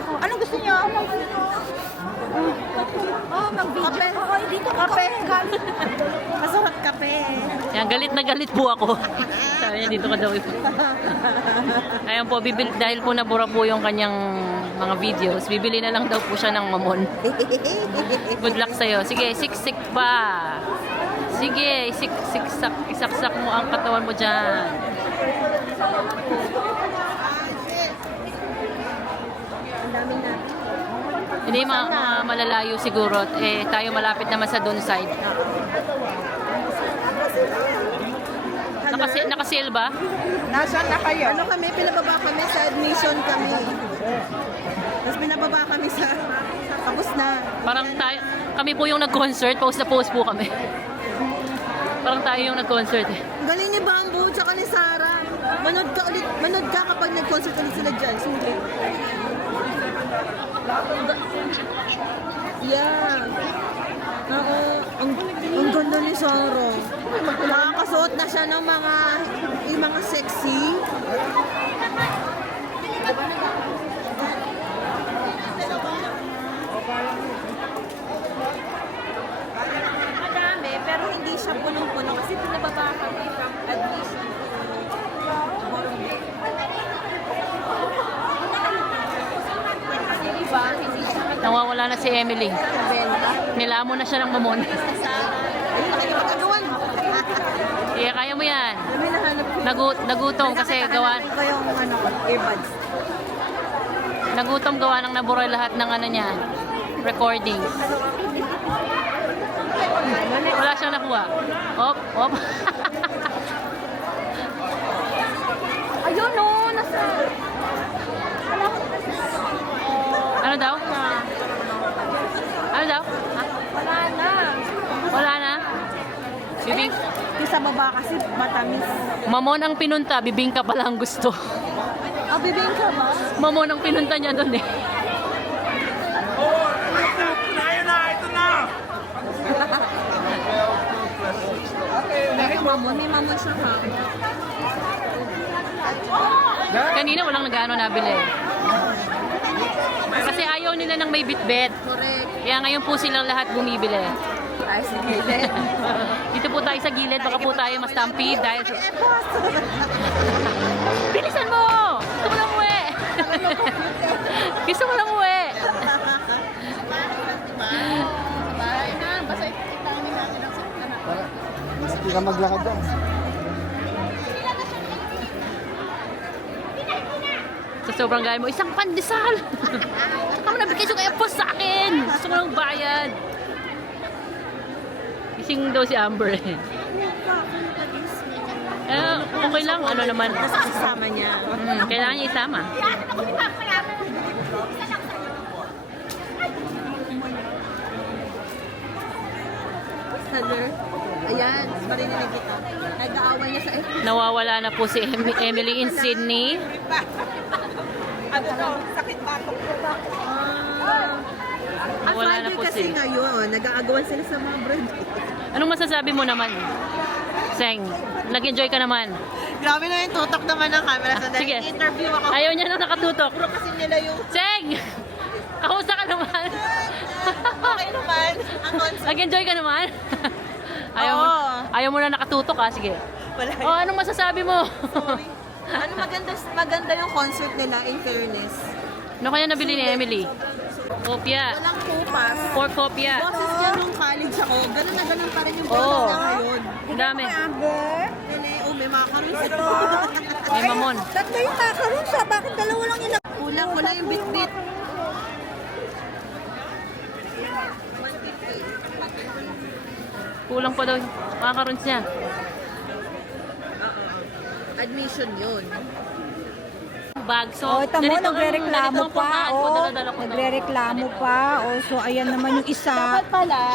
ako. Anong gusto niyo? Oh, mag-video. Oo, dito kape. Masarap kape. Yan, galit na galit po ako. Sabi niya, dito ka daw. Ayan po, dahil po nabura po yung kanyang mga videos, bibili na lang daw po siya ng mamon. Good luck sa'yo. Sige, siksik pa. Sige, isaksak mo ang katawan mo dyan. Ang daming na. Hindi malalayo siguro. Eh, tayo malapit naman sa doon side. Nakasil ba? Nasaan na kayo? Ano kami? Pinababa kami sa admission kami. Tapos pinababa kami sa... Tapos na. Parang tayo, kami po yung nag-concert. Post na post po kami. Parang tayo yung nag-concert eh. Galing ni Bamboo tsaka ni Sarah. Manood ka kapag nag-concert ulit sila dyan. Sulit. Yeah. Oo. Ang ganda ni Sarah. Nakakasuot na siya ng mga sexy. Madami, pero hindi siya punong-puno kasi pinababa kami from admission. Diba? Hindi siya Nawawala na si Emily. benta. Nilamon na siya ng mamon. Ayun, nakikipagkagawan. Kaya kaya mo yan. May nahanap ko. Nagutom kasi gawa. ko yung earbuds. Nagutom gawa ng nabura lahat ng ano niya. Recording. Wala siyang nakuha. Op. Ayun o, nasa... Ano daw? Ano daw? Wala na. Wala na? Bibing. Yung sa baba kasi matamis. Mamon ang pinunta, bibingka pala ang gusto. Ah, bibing ka ba? Mamon ang pinunta niya doon eh. May mamon siya ha. Kanina walang nag-ano nabili. Kasi ayaw nila ng may bitbit. Correct. Kaya ngayon po silang lahat bumibili. Tayo sa gilid. Dito po tayo sa gilid, baka po tayo ma-stampede dahil... Bilisan mo! Gusto mo lang uwi! Gusto mo lang uwi! Bahay na. Basta itangin natin ang sakta na. Hindi ka maglakad dyan. Sa sobrang gaya mo, isang pandesal! Saka mo nabigay yung epos sa akin! Gusto mo lang bayad! Ising daw si Amber eh. Okay lang, ano naman. Kasama niya. Kailangan niya isama. Heather. Ayan, marinig kita. Nag-aaway niya sa Nawawala na po si Emily in Sydney. Ano to? Sakit batok ko ba? Nawala na po kasi si... ngayon, nag-aagawan sila sa mga bread. Anong masasabi mo naman? Seng, nag-enjoy ka naman. Grabe na yung tutok naman ng camera. So, Sige. interview ako. Ayaw niya na nakatutok. Puro kasi nila yung Seng! Kamusta ka naman? okay naman. Ang concept. Nag-enjoy ka naman? Oo. Ayaw mo na nakatutok ha? Sige. Wala. Oh, anong masasabi mo? Ano maganda yung concert nila in fairness. Ano kaya nabili ni Emily? Kopya. Walang kupas. Pork kopya. Boses niya nung college ako, ganun na ganun pa rin yung Oo. boses niya ngayon. Ang dami. May macaroons ito. May mamon. Tatlo yung macaroons ha, bakit dalawa lang yung kulang yung bit-bit. Kulang pa daw. Macarons niya. Admission yun. Bag. So, O, tamo, nagre-reklamo pa. O, Dala-dala ko to. nagre-reklamo pa. O, so, ayan naman yung isa.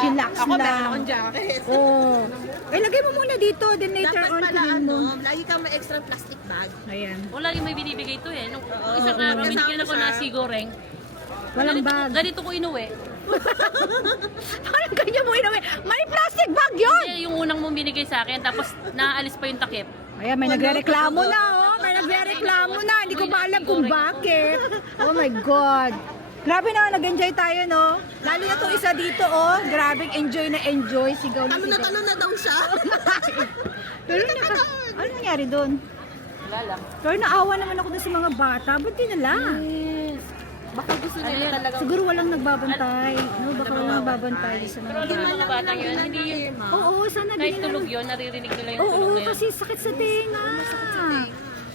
Chillax Ako meron lang. akong jacket. O. Eh, lagay mo muna dito. Then later Dapat on, pala kunin mo. lagi kang may extra plastic bag. Ayan. Wala yung may binibigay to eh. Nung isang araw, kasama binigyan ako siya. nasi goreng. Walang Ganito- bag. Ganito ko inuwi. Parang ganyan mo inuwi. May plastic bag yun! Kasi yung unang mong binigay sa akin, tapos naalis pa yung takip. Ayan, may nagre-reklamo na, oh. May nagre-reklamo na. Hindi ko ba alam kung bakit. Oh my God. Grabe na, nag-enjoy tayo, no? Lalo na itong isa dito, oh. Grabing enjoy na enjoy. Sigaw na sigaw. Talo na daw siya. Pero ano nangyari doon? Wala lang. Pero naawa naman ako dun sa mga bata. Ba't di nila? Baka gusto nila talaga. Siguro walang nagbabantay. No, baka walang nagbabantay sa mga Pero bata. mga batang yun, hindi yun. Oo, sana Kahit din tulog yun, naririnig nila yung Oo, tulog na yun. kasi sakit sa tenga.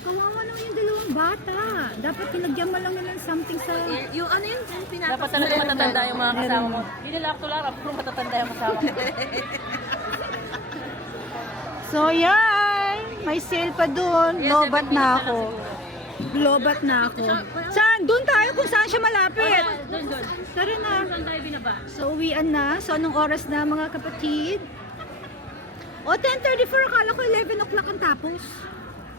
Kawawa naman yung dalawang bata. Dapat pinagyan mo lang nila ng something sa... Yung ano yun? Dapat talaga matatanda yung mga kasama mo. Hindi nila aktular, puro matatanda yung kasama mo. So, yan. May sale pa doon. Lobat na ako. Lobat na ako. Saan? Doon tayo kung saan siya malapit. Doon. Tara na. Saan tayo binaba? So, uwian na. So, anong oras na mga kapatid? O, 10:34. Akala ko 11 o'clock ang tapos.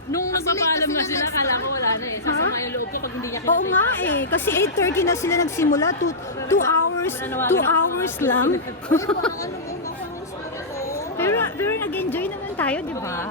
Nung nagpapaalam nga sila, akala ko wala na eh. Sasama yung loob ko pag hindi niya Oo nga eh. Kasi 8:30 na sila nagsimula. 2 hours. 2 hours lang. pero nag-enjoy naman tayo, di ba?